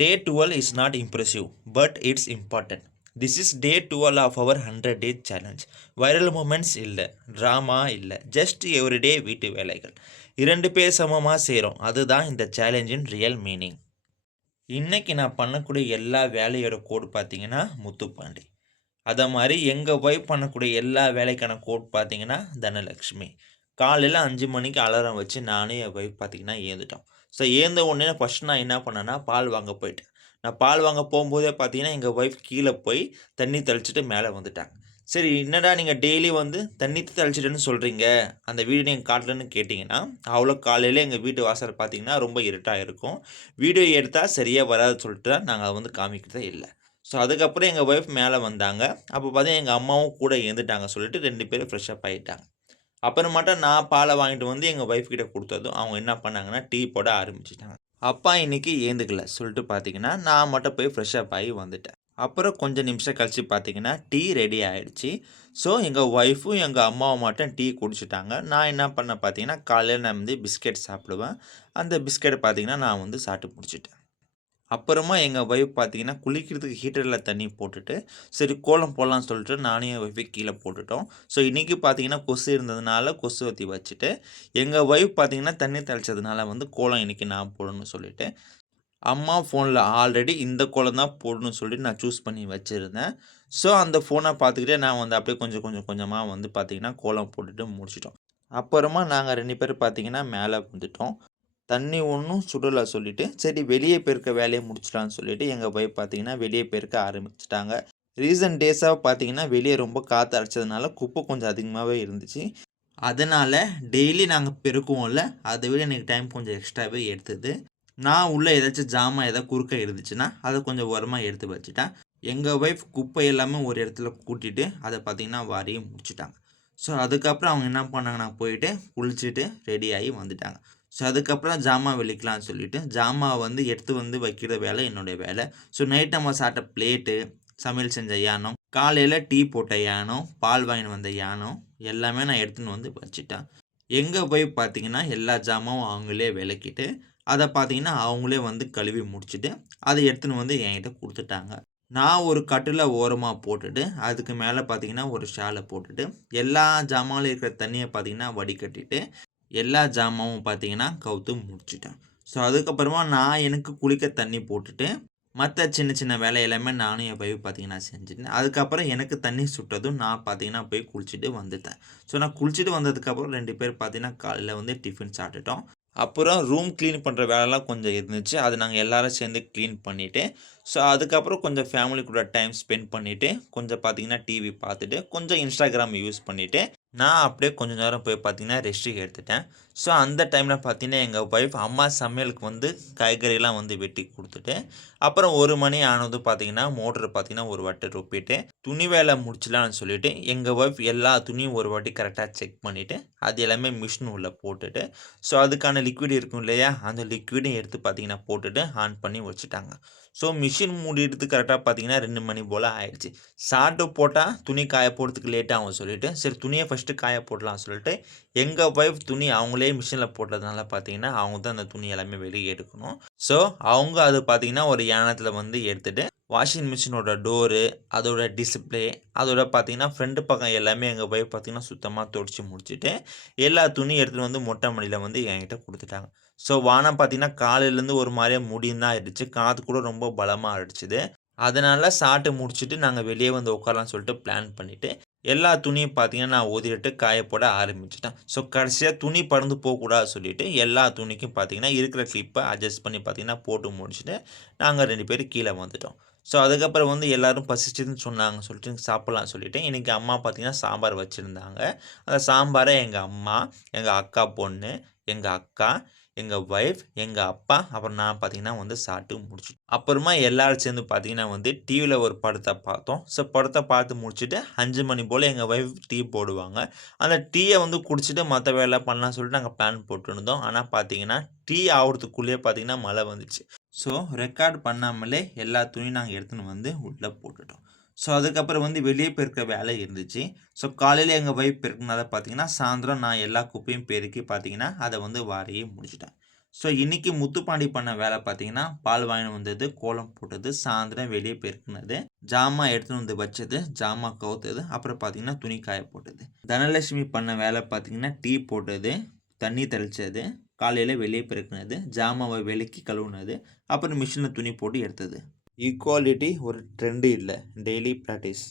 Day 12 is not impressive, but it's important. This is day 12 of our 100-day challenge. Viral moments இல்லை, drama இல்லை, just everyday வீட்டு வேலைகள். 2 பேர் சமமாக செய்கிறோம், அதுதான் இந்த சேலஞ்சின் ரியல் மீனிங். இன்றைக்கி நான் பண்ணக்கூடிய எல்லா வேலையோட கோட் பார்த்தீங்கன்னா முத்துப்பாண்டி. அதை மாதிரி எங்கள் ஒய்ஃப் பண்ணக்கூடிய எல்லா வேலைக்கான கோட் பார்த்தீங்கன்னா தனலக்ஷ்மி. காலையில் 5 மணிக்கு அலாரம் வச்சு நானும் என் ஒய்ஃப் பார்த்தீங்கன்னா ஏந்துட்டோம். ஸோ ஏந்த உடனே ஃபஸ்ட் நான் என்ன பண்ணேன்னா பால் வாங்க போயிட்டேன். நான் பால் வாங்க போகும்போதே பார்த்தீங்கன்னா எங்கள் ஒய்ஃப் கீழே போய் தண்ணி தெளிச்சுட்டு மேலே வந்துட்டாங்க. சரி என்னடா நீங்கள் டெய்லி வந்து தண்ணி தெளிச்சிட்டேன்னு சொல்கிறீங்க, அந்த வீடியோ நீங்கள் காட்டலன்னு கேட்டிங்கன்னா, அவ்வளோ காலையில் எங்கள் வீட்டு வாசல் பார்த்தீங்கன்னா ரொம்ப இருட்டாக இருக்கும். வீடியோ எடுத்தால் சரியாக வராதுன்னு சொல்லிட்டு தான் நாங்கள் அதை வந்து காமிக்கிறதே இல்லை. ஸோ அதுக்கப்புறம் எங்கள் ஒய்ஃப் மேலே வந்தாங்க. அப்போ பார்த்தீங்கன்னா எங்கள் அம்மாவும் கூட எழுந்துட்டாங்க சொல்லிட்டு 2 பேரும் ஃப்ரெஷ் அப் ஆகிட்டாங்க. அப்புறமாட்டா நான் பாலை வாங்கிட்டு வந்து எங்கள் ஒய்ஃப் கிட்ட கொடுத்ததும் அவங்க என்ன பண்ணாங்கன்னா டீ போட ஆரம்பிச்சிட்டாங்க. அப்பா இன்னைக்கு ஏந்துக்கல சொல்லிட்டு பார்த்தீங்கன்னா நான் மட்டும் போய் ஃப்ரெஷ் அப் ஆகி வந்துட்டேன். அப்புறம் கொஞ்சம் நிமிஷம் கழிச்சு பார்த்தீங்கன்னா டீ ரெடி ஆகிடுச்சு. ஸோ எங்கள் ஒய்ஃபும் எங்கள் அம்மாவும் மட்டும் டீ குடிச்சிட்டாங்க. நான் என்ன பண்ணேன் பார்த்தீங்கன்னா காலையில் நான் வந்து பிஸ்கெட் சாப்பிடுவேன். அந்த பிஸ்கெட் பார்த்தீங்கன்னா நான் வந்து சாப்பிட்டு முடிச்சிட்டேன். அப்புறமா எங்கள் ஒய்ஃப் பார்த்தீங்கன்னா குளிக்கிறதுக்கு ஹீட்டரில் தண்ணி போட்டுட்டு சரி கோலம் போடலான்னு சொல்லிட்டு நானும் என் ஒய்ஃபை கீழே போட்டுட்டோம். ஸோ இன்றைக்கி பார்த்தீங்கன்னா கொசு இருந்ததுனால கொசு வத்தி வச்சுட்டு எங்கள் ஒய்ஃப் பார்த்தீங்கன்னா தண்ணி தெளிச்சதுனால வந்து கோலம் இன்றைக்கி நான் போடணும்னு சொல்லிவிட்டு அம்மா ஃபோனில் ஆல்ரெடி இந்த கோலம் தான் போடணும்னு சொல்லிட்டு நான் சூஸ் பண்ணி வச்சுருந்தேன். ஸோ அந்த ஃபோனை பார்த்துக்கிட்டே நான் வந்து அப்படியே கொஞ்சம் கொஞ்சமாக வந்து பார்த்திங்கன்னா கோலம் போட்டுட்டு முடிச்சிட்டோம். அப்புறமா நாங்கள் 2 பேர் பார்த்திங்கன்னா மேலே வந்துட்டோம். தண்ணி ஒன்றும் சுடலை சொல்லிவிட்டு சரி வெளியே பெருக்க வேலையை முடிச்சிடலான்னு சொல்லிவிட்டு எங்கள் ஒய்ஃப் பார்த்தீங்கன்னா வெளியே பெருக்க ஆரம்பிச்சிட்டாங்க. ரீசன்ட் டேஸாக பார்த்தீங்கன்னா வெளியே ரொம்ப காற்று அடிச்சதுனால குப்பை கொஞ்சம் அதிகமாகவே இருந்துச்சு. அதனால் டெய்லி நாங்கள் பெருக்குவோம்ல, அதை விட எனக்கு டைம் கொஞ்சம் எக்ஸ்ட்ராவே எடுத்தது. நான் உள்ளே ஏதாச்சும் ஜாமான் ஏதாவது குறுக்க இருந்துச்சுன்னா அதை கொஞ்சம் உரமாக எடுத்து வச்சுட்டேன். எங்கள் ஒய்ஃப் குப்பை எல்லாமே ஒரு இடத்துல கூட்டிகிட்டு அதை பார்த்தீங்கன்னா வாரியும் முடிச்சிட்டாங்க. ஸோ அதுக்கப்புறம் அவங்க என்ன பண்ணாங்க, நான் போயிட்டு குளிச்சுட்டு ரெடி ஆகி வந்துட்டாங்க. ஸோ அதுக்கப்புறம் ஜாமான் விளக்கலான்னு சொல்லிவிட்டு ஜாமான் வந்து எடுத்து வந்து வைக்கிற வேலை என்னுடைய வேலை. ஸோ நைட் நம்ம சாப்பிட்ட பிளேட்டு, சமையல் செஞ்ச யானம், காலையில் டீ போட்ட யானம், பால் வாங்கிட்டு வந்த யானம் எல்லாமே நான் எடுத்துன்னு வந்து வச்சுட்டேன். எங்கே போய் பார்த்தீங்கன்னா எல்லா ஜாமாவும் அவங்களே விளக்கிட்டு அதை பார்த்தீங்கன்னா அவங்களே வந்து கழுவி முடிச்சுட்டு அதை எடுத்துன்னு வந்து என்கிட்ட கொடுத்துட்டாங்க. நான் ஒரு கட்டில் ஓரமாக போட்டுட்டு அதுக்கு மேலே பார்த்தீங்கன்னா ஒரு ஷாலை போட்டுட்டு எல்லா ஜாமான்லையும் இருக்கிற தண்ணியை பார்த்தீங்கன்னா வடிகட்டிட்டு எல்லா ஜாமாவும் பார்த்தீங்கன்னா கவுத்து முடிச்சிட்டேன். ஸோ அதுக்கப்புறமா நான் எனக்கு குளிக்க தண்ணி போட்டுட்டு மற்ற சின்ன சின்ன வேலை எல்லாமே நானும் என் ஒய்ஃப் பார்த்தீங்கன்னா செஞ்சுட்டேன். அதுக்கப்புறம் எனக்கு தண்ணி சுட்டதும் நான் பார்த்தீங்கன்னா போய் குளிச்சுட்டு வந்துட்டேன். ஸோ நான் குளிச்சுட்டு வந்ததுக்கப்புறம் 2 பேர் பார்த்தீங்கன்னா காலையில் வந்து டிஃபன் சாப்பிட்டுட்டோம். அப்புறம் ரூம் க்ளீன் பண்ணுற வேலைலாம் கொஞ்சம் இருந்துச்சு. அது நாங்கள் எல்லோரும் சேர்ந்து க்ளீன் பண்ணிவிட்டு ஸோ அதுக்கப்புறம் கொஞ்சம் ஃபேமிலி கூட டைம் ஸ்பெண்ட் பண்ணிவிட்டு கொஞ்சம் பார்த்தீங்கன்னா டிவி பார்த்துட்டு கொஞ்சம் இன்ஸ்டாகிராம் யூஸ் பண்ணிவிட்டு நான் அப்படியே கொஞ்சம் நேரம் போய் பார்த்தீங்கன்னா ரெஸ்ட் எடுத்துட்டேன். ஸோ அந்த டைமில் பார்த்தீங்கன்னா எங்கள் ஒய்ஃப் அம்மா சமையலுக்கு வந்து காய்கறிலாம் வந்து வெட்டி கொடுத்துட்டு அப்புறம் 1 மணி ஆனதும் பார்த்தீங்கன்னா மோட்ரு பார்த்தீங்கன்னா ஒரு வாட்டி ரொப்பிட்டு துணி வேலை முடிச்சலான்னு சொல்லிவிட்டு எங்கள் ஒய்ஃப் எல்லா துணியும் ஒரு வாட்டி கரெக்டாக செக் பண்ணிவிட்டு அது எல்லாமே மிஷின் உள்ளே போட்டுட்டு ஸோ அதுக்கான லிக்விட் இருக்கும் இல்லையா, அந்த லிக்விடையும் எடுத்து பார்த்தீங்கன்னா போட்டுட்டு ஆன் பண்ணி வச்சுட்டாங்க. ஸோ மிஷின் மூடிடுறதுக்கு கரெக்டாக பார்த்தீங்கன்னா 2 மணி போல் ஆயிடுச்சு. சாப்பிட்டு போட்டால் துணி காய போடுறதுக்கு லேட் ஆகும் சொல்லிவிட்டு சரி துணியை ஃபஸ்ட்டு காய போடலாம்னு சொல்லிட்டு எங்கள் ஒய்ஃப் துணி அவங்களே மிஷினில் போட்டதுனால பார்த்தீங்கன்னா அவங்க தான் அந்த துணி எல்லாமே வெளியே எடுக்கணும். ஸோ அவங்க அது பார்த்தீங்கன்னா ஒரு யானத்தில் வந்து எடுத்துகிட்டு வாஷிங் மிஷினோட டோரு, அதோட டிஸ்பிளே, அதோட பார்த்தீங்கன்னா ஃப்ரண்ட் பக்கம் எல்லாமே எங்கள் ஒய்ஃப் பார்த்தீங்கன்னா சுத்தமாக துடைச்சி முடிச்சுட்டு எல்லா துணியும் எடுத்துகிட்டு வந்து மொட்டை மாடியில் வந்து என்கிட்ட கொடுத்துட்டாங்க. ஸோ வானம் பார்த்தீங்கன்னா காலையிலேருந்து ஒரு மாதிரியா முடியும் தான் ஆயிடுச்சு. காற்று கூட ரொம்ப பலமாக அடிச்சுது. அதனால் சாப்பிட்டு முடிச்சுட்டு நாங்கள் வெளியே வந்து உட்காரலாம்னு சொல்லிட்டு பிளான் பண்ணிவிட்டு எல்லா துணியும் பார்த்தீங்கன்னா நான் ஊதிட்டு காய போட ஆரம்பிச்சிட்டேன். ஸோ கடைசியாக துணி பறந்து போகக்கூடாது சொல்லிவிட்டு எல்லா துணிக்கும் பார்த்தீங்கன்னா இருக்கிற கிளிப்பை அட்ஜஸ்ட் பண்ணி பார்த்தீங்கன்னா போட்டு முடிச்சுட்டு நாங்கள் 2 பேரும் கீழே வந்துட்டோம். ஸோ அதுக்கப்புறம் வந்து எல்லோரும் பசிச்சுதுன்னு சொன்னாங்க சொல்லிட்டு சாப்பிட்லான்னு சொல்லிவிட்டு இன்றைக்கி அம்மா பார்த்தீங்கன்னா சாம்பார் வச்சுருந்தாங்க. அந்த சாம்பாரை எங்கள் அம்மா, எங்கள் அக்கா பொண்ணு, எங்கள் அக்கா, எங்கள் ஒய்ஃப், எங்கள் அப்பா, அப்புறம் நான் பார்த்தீங்கன்னா வந்து சாப்பிட்டு முடிச்சிட்டோம். அப்புறமா எல்லோரும் சேர்ந்து பார்த்தீங்கன்னா வந்து டிவியில் ஒரு படத்தை பார்த்தோம். ஸோ படத்தை பார்த்து முடிச்சுட்டு 5 மணி போல் எங்கள் ஒய்ஃப் டீ போடுவாங்க. அந்த டீயை வந்து குடிச்சிட்டு மற்ற வேலை பண்ணலாம்னு சொல்லிட்டு நாங்கள் பிளான் போட்டுருந்தோம். ஆனால் பார்த்தீங்கன்னா டீ ஆகிறதுக்குள்ளேயே பார்த்தீங்கன்னா மழை வந்துச்சு. ஸோ ரெக்கார்ட் பண்ணாமலே எல்லா துணியும் நாங்கள் எடுத்துன்னு வந்து உள்ளே போட்டுட்டோம். ஸோ அதுக்கப்புறம் வந்து வெளியே பெருக்கிற வேலை இருந்துச்சு. ஸோ காலையில் எங்கள் ஒய்ஃப் பெருக்குனால பார்த்தீங்கன்னா சாயந்தரம் நான் எல்லா குப்பையும் பெருக்கி பார்த்தீங்கன்னா அதை வந்து வாரியே முடிச்சிட்டேன். ஸோ இன்னைக்கு முத்துப்பாண்டி பண்ண வேலை பார்த்தீங்கன்னா, பால் வாங்கின்னு வந்தது, கோலம் போட்டது, சாயந்தரம் வெளியே பெருக்குனது, ஜாமான் எடுத்துன்னு வந்து வச்சது, ஜாமான் கவுத்தது, அப்புறம் பார்த்தீங்கன்னா துணி காய போட்டது. தனலட்சுமி பண்ண வேலை பார்த்தீங்கன்னா, டீ போட்டது, தண்ணி தெளிச்சது, காலையில் வெளியே பெருக்குனது, ஜாமாவை விலக்கி கழுவுனது, அப்புறம் மிஷினில் துணி போட்டு எடுத்தது. ஈக்குவாலிட்டி ஒரு ட்ரெண்டு இல்லை, டெய்லி ப்ராக்டிஸ்.